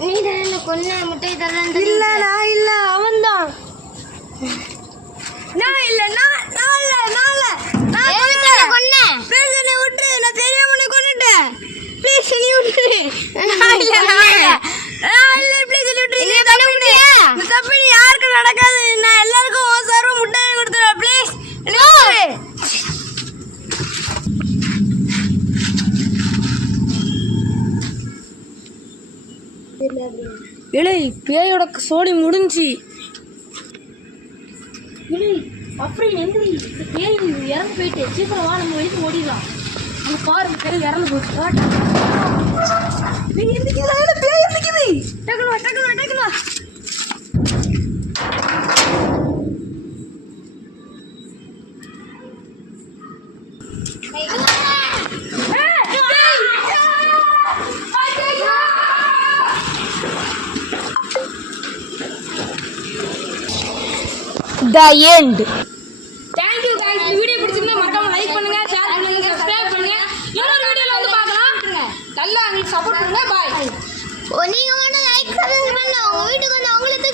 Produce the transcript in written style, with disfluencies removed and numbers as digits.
நீ தானே கொன்ன முட்டை தரேன். இல்ல நான் இல்ல அவன்தான். நான் இல்ல நான் இல்ல கொன்னேன். ப்ளீஸ் என்னை விட்டு. நான் தெரியாம உன்னை கொன்னுட்டேன். ப்ளீஸ் என்னை விட்டு. நான் இல்ல ப்ளீஸ் என்னை விட்டு. நீ தப்பு நீ யாருக்கும் நடக்காது. நான் எல்லாருக்கும் சர்வ முட்டையை கொடுத்துறேன். ப்ளீஸ் என்னை விட்டு. இலை பேயோட சோழி முடிஞ்சு. அப்படி எந்திரி. இந்த பேய் இறந்து போயிட்டு சீக்கிரம் வா, நம்ம வெளியே ஓடிடலாம். அங்க பாருங்க பேய் இறந்து போச்சு. நீ எந்திரிக்கல பேய் எந்திரிக்குது. டக்குனு The end. Thank you guys. இந்த வீடியோ பிடிச்சிருந்தா மறக்காம லைக் பண்ணுங்க, ஷேர் பண்ணுங்க, சப்ஸ்கிரைப் பண்ணுங்க. இன்னொரு வீடியோல வந்து பார்க்கலாம். நல்லா எங்களுக்கு சப்போர்ட் பண்ணுங்க. பை. நீங்க வந்து லைக் பண்ணுங்க. உங்க வீட்டுக்கு வந்து அவங்களுக்கு